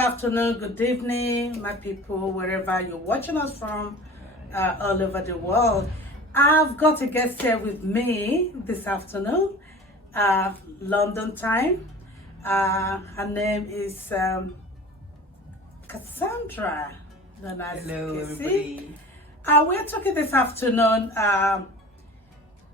afternoon, good evening, my people, wherever you're watching us from, all over the world. I've got a guest here with me this afternoon, London time. Her name is Cassandra, known as Hello, Casey. everybody. We're talking this afternoon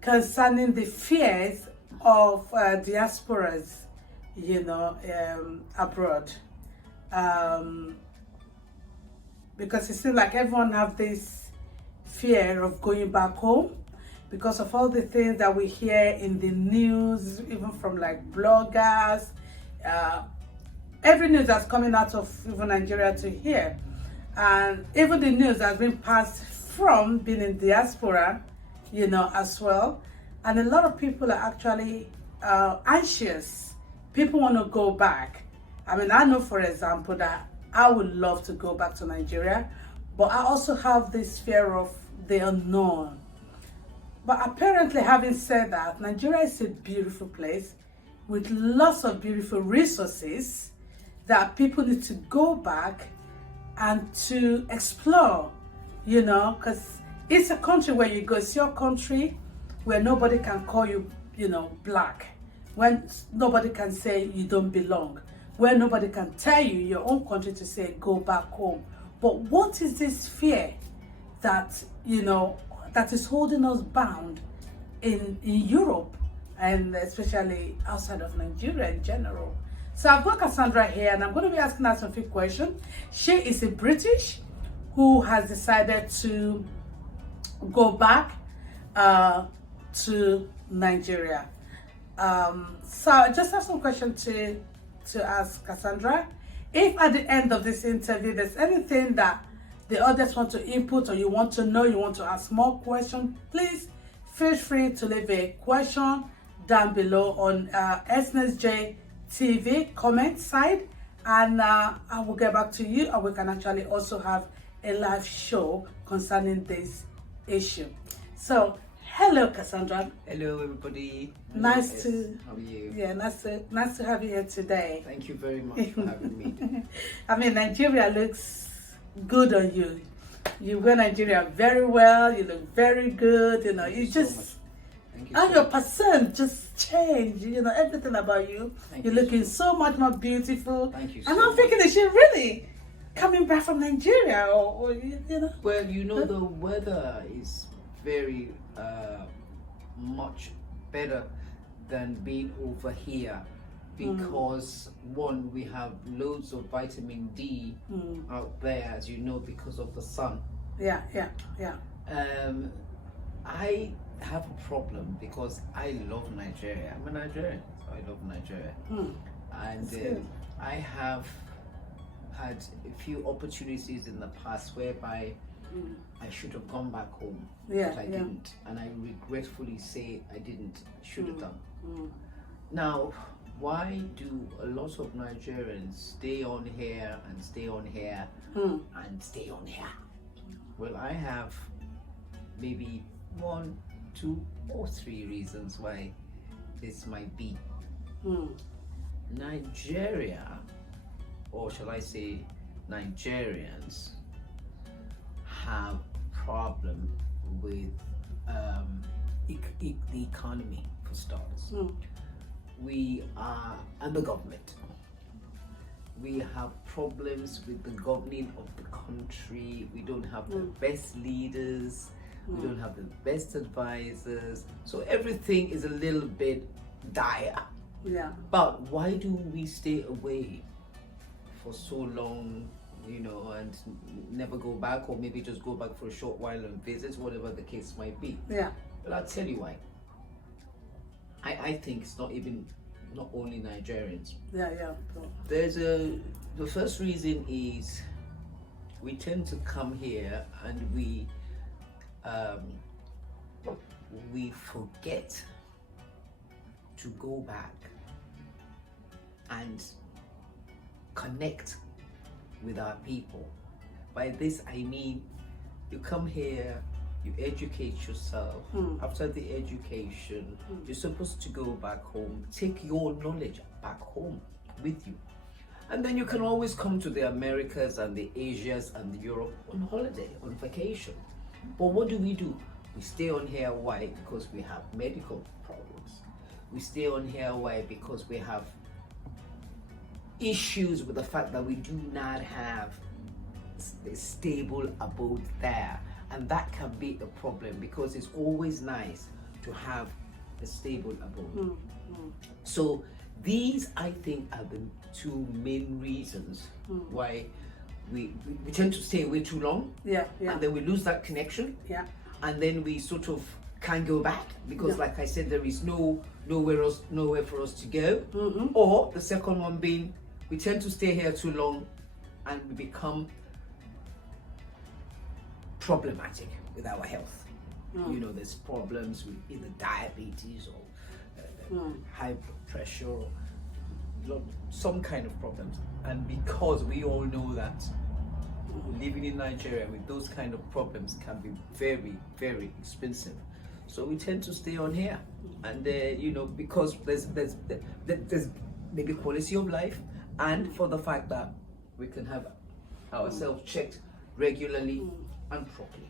concerning the fears of diasporas, abroad. Because it seems like everyone have this fear of going back home because of all the things that we hear in the news, even from like bloggers, every news that's coming out of even Nigeria to here, and even the news that's been passed from being in diaspora, as well. And a lot of people are actually anxious. People want to go back. I mean, I know, for example, that I would love to go back to Nigeria, but I also have this fear of the unknown. But apparently, having said that, Nigeria is a beautiful place with lots of beautiful resources that people need to go back and to explore, because it's a country where you go, it's your country where nobody can call you, black, when nobody can say you don't belong, where nobody can tell you your own country to say go back home. But what is this fear that that is holding us bound in Europe, and especially outside of Nigeria in general? So I've got Cassandra here, and I'm going to be asking her some few questions. She is a British who has decided to go back to Nigeria. So I just have some questions to ask Cassandra. If at the end of this interview there's anything that the audience want to input, or you want to know, you want to ask more questions, please feel free to leave a question down below on SNSJ TV comment side, and I will get back to you, and we can actually also have a live show concerning this issue. So hello, Cassandra. Hello, everybody. Nice to. How are you? Yeah, nice to have you here today. Thank you very much for having me. I mean, Nigeria looks good on you. You wear Nigeria very well. You look very good. You just. So Thank you. And So your much. percent just changed. Everything about you. Thank You're you so looking much. so much more beautiful. Thank you. And so I'm thinking, much. is she really coming back from Nigeria, or Well, the weather is very much better than being over here, because one, we have loads of vitamin D out there, as you know, because of the sun. Yeah. I have a problem because I love Nigeria. I'm a Nigerian, so I love Nigeria. And good. I have had a few opportunities in the past whereby I should have gone back home, but I didn't. And I regretfully say I didn't. I should have done. Now, why do a lot of Nigerians stay on here and stay on here and stay on here? Well, I have maybe 1, 2, or 3 reasons why this might be. Nigeria, or shall I say Nigerians, have problem with the economy, for starters. We are, and the government. We have problems with the governing of the country. We don't have the best leaders. We don't have the best advisors. So everything is a little bit dire. Yeah. But why do we stay away for so long, and never go back, or maybe just go back for a short while and visit, whatever the case might be? Yeah. Well, I'll tell you why. I think it's not only Nigerians. Yeah. The first reason is we tend to come here and we forget to go back and connect with our people. By this I mean, you come here, you educate yourself. After the education, you're supposed to go back home, take your knowledge back home with you. And then you can always come to the Americas and the Asias and the Europe on holiday, on vacation. But what do? We stay on here, why? Because we have medical problems. We stay on here, why? Because we have issues with the fact that we do not have a stable abode there. And that can be a problem, because it's always nice to have a stable abode. So these, I think, are the two main reasons why we tend to stay away too long. And then we lose that connection. And then we sort of can't go back, because like I said, there is nowhere for us to go. Or the second one being, we tend to stay here too long and we become problematic with our health. You know, there's problems with either diabetes or high blood pressure, or some kind of problems. And because we all know that living in Nigeria with those kind of problems can be very, very expensive, so we tend to stay on here. And you know, because there's maybe quality of life, and for the fact that we can have ourselves checked regularly and properly.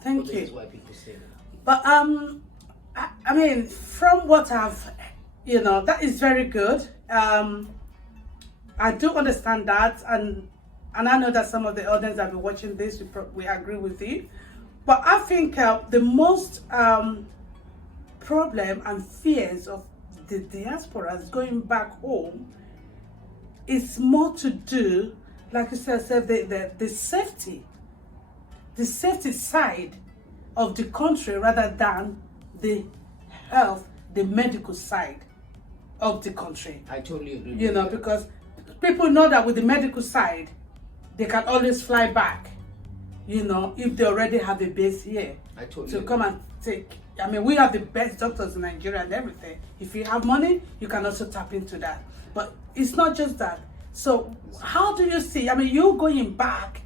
Thank you. This is why people say that. But I mean, from what I've, you know, that is very good. I do understand that, and I know that some of the audience that be watching this, we agree with you. But I think the most problem and fears of the diasporas going back home is more to do, like you said, the safety side of the country, rather than the health, the medical side of the country. I totally agree. You know, because people know that with the medical side, they can always fly back, you know, if they already have a base here. I totally to agree. come and take. I mean, we have the best doctors in Nigeria and everything. If you have money, you can also tap into that. But it's not just that. So how do you see, I mean, you going back,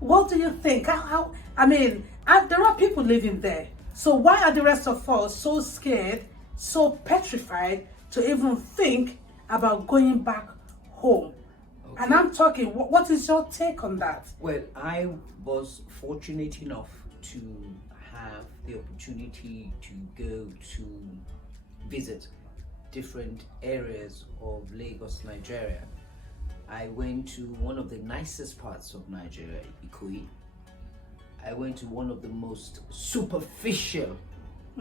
what do you think? How I mean, there are people living there. So why are the rest of us so scared, so petrified to even think about going back home? Okay. And I'm talking, what is your take on that? Well, I was fortunate enough to have the opportunity to go to visit different areas of Lagos, Nigeria. I went to one of the nicest parts of Nigeria, Ikoyi. I went to one of the most superficial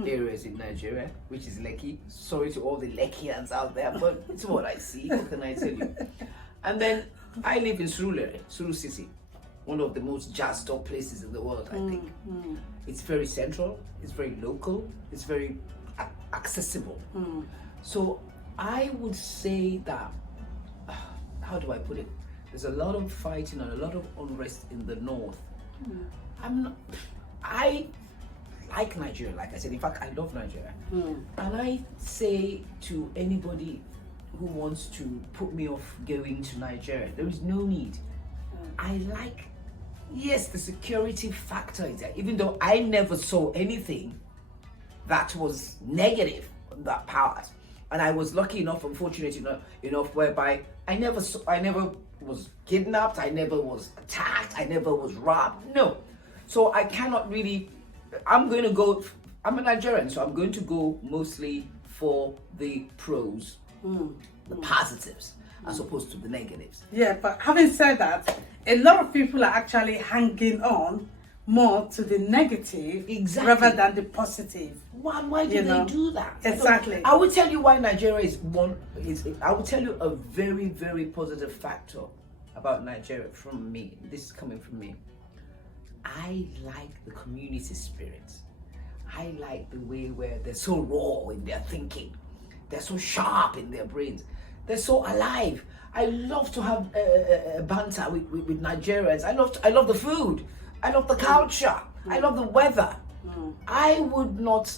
areas in Nigeria, which is Lekki. Sorry to all the Lekkians out there, but it's what I see. What can I tell you? And then I live in Surulere, Suru City, one of the most jazzed up places in the world, I think. It's very central, it's very local, it's very accessible. So I would say that, how do I put it? There's a lot of fighting and a lot of unrest in the north. I like Nigeria, like I said. In fact, I love Nigeria. And I say to anybody who wants to put me off going to Nigeria, there is no need. I like, yes, the security factor is there, even though I never saw anything that was negative on that part. And I was lucky enough, unfortunate enough, whereby I never was kidnapped, I never was attacked, I never was robbed. No. So I cannot really, I'm a Nigerian, so I'm going to go mostly for the pros, the positives, as opposed to the negatives. Yeah, but having said that, a lot of people are actually hanging on more to the negative rather than the positive. Why do they do that? Exactly. I will tell you why Nigeria I will tell you a very, very positive factor about Nigeria from me. This is coming from me. I like the community spirit. I like the way where they're so raw in their thinking. They're so sharp in their brains. They're so alive. I love to have a banter with Nigerians. I love the food. I love the culture. I love the weather. I would not,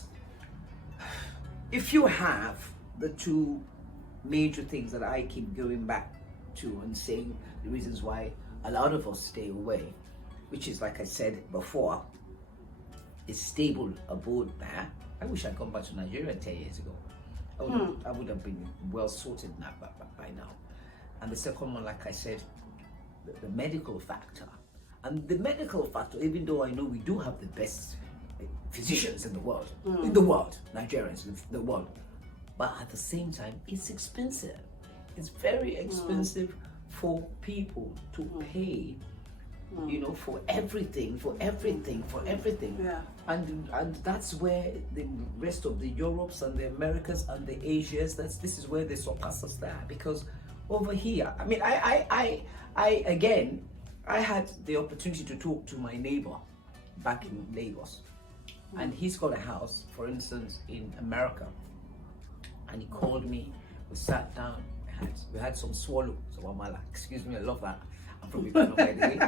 if you have the two major things that I keep going back to and saying the reasons why a lot of us stay away, which is, like I said before, a stable abode there. I wish I'd gone back to Nigeria 10 years ago. I would have been well sorted by now. And the second one, like I said, the medical factor. And the medical factor, even though I know we do have the best physicians in the world, Nigerians, the world, but at the same time, it's expensive. It's very expensive for people to pay, you know, for everything. Yeah. And that's where the rest of the Europes and the Americas and the Asias, this is where they surpass us there. Because over here, I mean, I had the opportunity to talk to my neighbor back in Lagos, and he's got a house, for instance, in America, and he called me. We sat down. We had some swallow, so amala. Excuse me, I love that. I'm from Ibadan, by the way.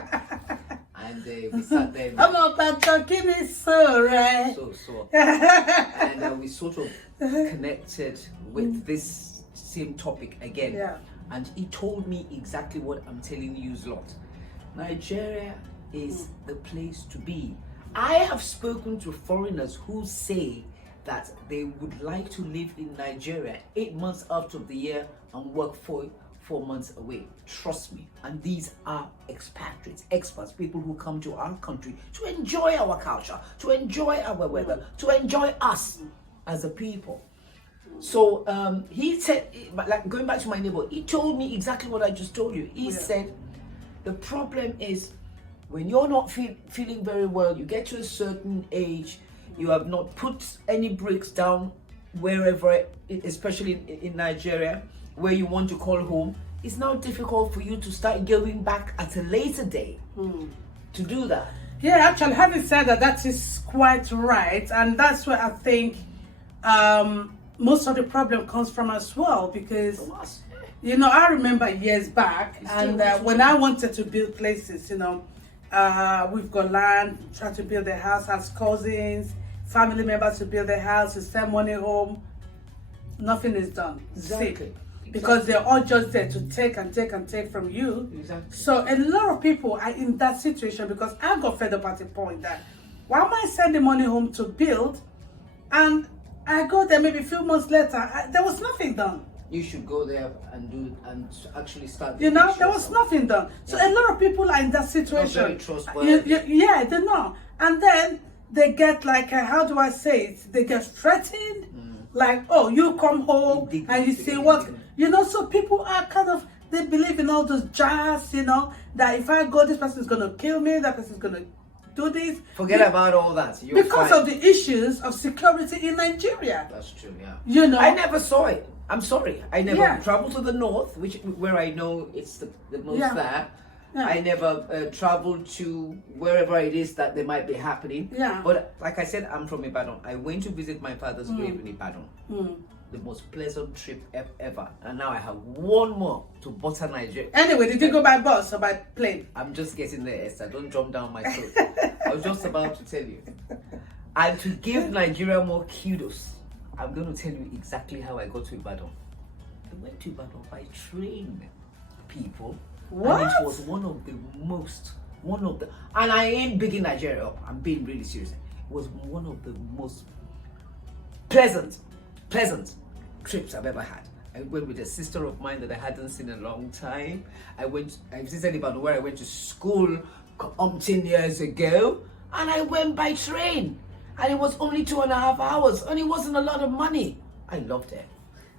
And we sat there. I'm not talking it so right. So, and we sort of connected with this same topic again. Yeah. And he told me exactly what I'm telling you lot. Nigeria is the place to be. I have spoken to foreigners who say that they would like to live in Nigeria 8 months out of the year and work 4 months away. Trust me. And these are expatriates, expats, people who come to our country to enjoy our culture, to enjoy our weather, to enjoy us as a people. So he said, like going back to my neighbor, he told me exactly what I just told you. He said, the problem is when you're not feeling very well, you get to a certain age, you have not put any bricks down wherever, especially in Nigeria, where you want to call home, it's now difficult for you to start going back at a later day to do that. Yeah, actually, having said that, that is quite right. And that's where I think most of the problem comes from as well. Because, you know, I remember years back, and when I wanted to build places, you know, we've got land, try to build a house as cousins, family members to build a house, to send money home. Nothing is done. Exactly. Because they're all just there to take and take and take from you. Exactly. So a lot of people are in that situation, because I got fed up at the point that, why am I sending money home to build, and I go there maybe a few months later, there was nothing done. You should go there and actually start. You know, there was nothing done. So a lot of people are in that situation. Not very trustworthy. Yeah, they know. And then they get like, how do I say it? They get threatened. Like, oh, you come home and you say what? You know, so people are kind of, they believe in all those jazz, you know, that if I go, this person's going to kill me, that person's going to do this. Forget about all that. Because of the issues of security in Nigeria. That's true, yeah. You know. I never saw it. I'm sorry. I never traveled to the north, where I know it's the most there. Yeah. I never traveled to wherever it is that they might be happening. Yeah. But like I said, I'm from Ibadan. I went to visit my father's grave in Ibadan. The most pleasant trip ever. And now I have one more to butter Nigeria. Anyway, did you go by bus or by plane? I'm just getting there, Esther. Don't jump down my throat. I was just about to tell you. And to give Nigeria more kudos, I'm going to tell you exactly how I got to Ibadan. I went to Ibadan by train, people. What? And it was and I ain't bigging Nigeria up. I'm being really serious. It was one of the most pleasant trips I've ever had. I went with a sister of mine that I hadn't seen in a long time. I visited Ibadan, where I went to school 10 years ago, and I went by train. And it was only 2.5 hours, and it wasn't a lot of money. I loved it.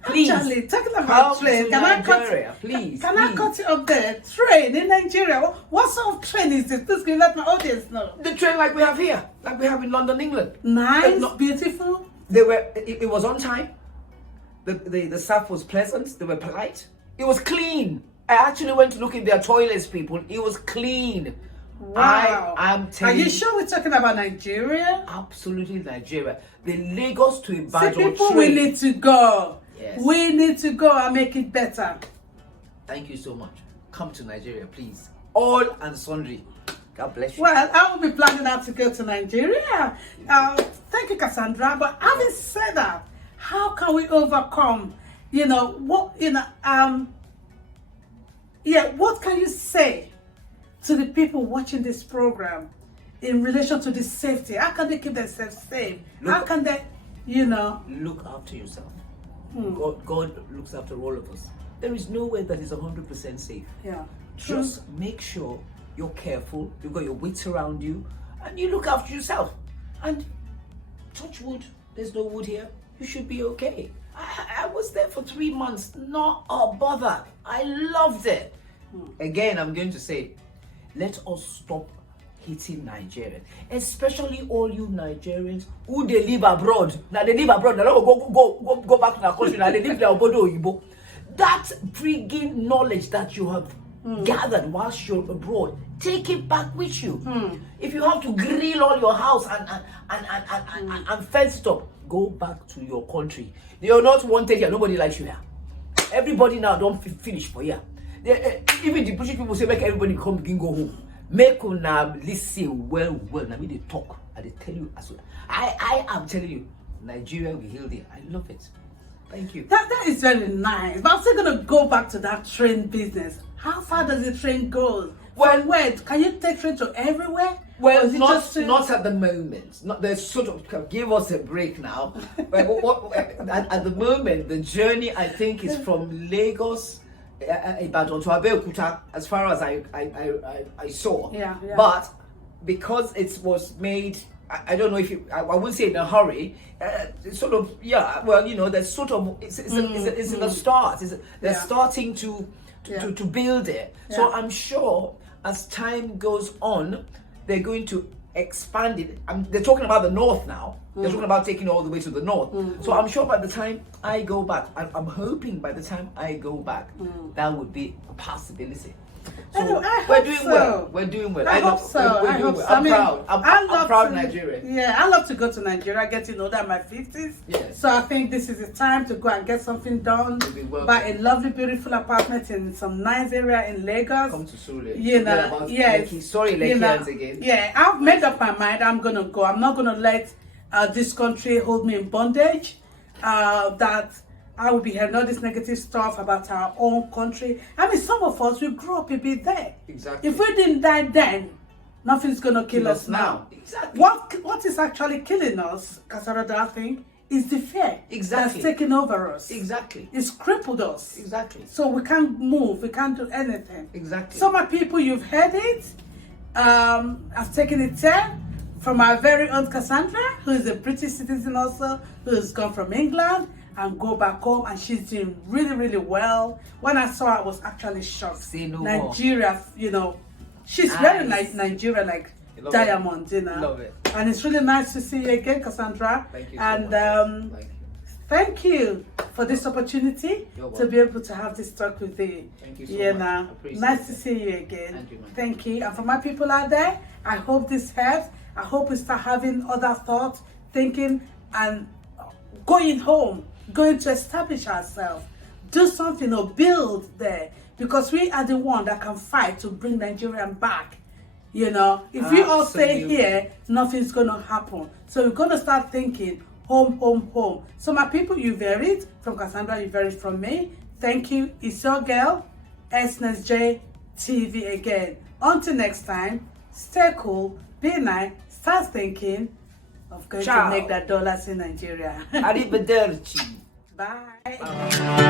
Please, actually, talking about train, can I cut it up there? Train in Nigeria. What sort of train is this? Please, can you let my audience know? The train like we have here, like we have in London, England. Nice, beautiful. It was on time. The staff was pleasant. They were polite. It was clean. I actually went to look in their toilets, people. It was clean. Wow. I'm telling you. Are you sure we're talking about Nigeria? Absolutely Nigeria. The Lagos to Ibadan train. We need to go. Yes. We need to go and make it better. Thank you so much. Come to Nigeria, please. All and sundry. God bless you. Well, I will be planning out to go to Nigeria. Thank you, Cassandra. But having said that, how can we overcome? What can you say to the people watching this program in relation to the safety? How can they keep themselves safe? How can they, look after yourself? God looks after all of us. there is nowhere that is 100% safe. Yeah. Just make sure you're careful, you've got your wits around you, and you look after yourself. And touch wood, there's no wood here, you should be okay. I was there for 3 months, not a bother. I loved it. Again, I'm going to say, let us stop hitting Nigerians, especially all you Nigerians who they live abroad. Now they live abroad, now go back to their country, now they live there obodo oyibo. That frigging knowledge that you have gathered whilst you're abroad, take it back with you. If you have to grill all your house and fence it up, go back to your country. You're not wanted here, nobody likes you here. Everybody now don't finish for here. Even the British people say make everybody come begin go home. Make una listen well. Now me they talk. I tell you as well. I am telling you, Nigeria will heal there. I love it. Thank you. That is very nice. But I'm still gonna go back to that train business. How far does the train go? Well, where can you take train to everywhere? Well, not at the moment. Not there's sort of give us a break now. At the moment, the journey I think is from Lagos, Ibadan to Abeokuta, as far as I saw. Yeah. But because it was made, I don't know if I wouldn't say in a hurry. It's sort of Well, there's sort of it's in the start. They're starting to build it. So I'm sure as time goes on, they're going to expand it. They're talking about the north now. They're talking about taking it all the way to the north. So I'm sure by the time I go back, I'm hoping by the time I go back, that would be a possibility. So we're doing well. We're doing well. I hope so. I'm proud. I'm proud of Nigeria. Yeah, I love to go to Nigeria, getting older in my 50s. Yes. So I think this is the time to go and get something done. Buy a lovely, beautiful apartment in some nice area in Lagos. Come to Sule. Sorry, Lekkians again. Yeah, I've made up my mind. I'm gonna go. I'm not gonna let this country hold me in bondage. That I will be hearing all this negative stuff about our own country. I mean, some of us, we grew up a bit there. Exactly. If we didn't die then, nothing's going to kill us now. Exactly. What is actually killing us, Kasarada, I think, is the fear that's taken over us. Exactly. It's crippled us. Exactly. So we can't move. We can't do anything. Exactly. So my people, you've heard it. I've taken it there from our very own Cassandra, who is a British citizen also, who has come from England and go back home, and she's doing really, really well. When I saw her, I was actually shocked. Say no Nigeria, she's very nice. Nigeria, like diamond, Love it. And it's really nice to see you again, Cassandra. Thank you so much. Thank you for this opportunity to be able to have this talk with you. Thank you so much. Nice to see you again. Thank you. And for my people out there, I hope this helps. I hope we start having other thoughts, thinking, and going home, going to establish ourselves, do something or build there, because we are the one that can fight to bring Nigerian back. If we all stay here, nothing's gonna happen. So we're gonna start thinking home, home, home. So my people, you varied from Cassandra, you varied from me. Thank you. It's your girl, SNSJ TV again. Until next time, stay cool, be nice, start thinking of going to make that dollars in Nigeria. Arrivederci. Bye.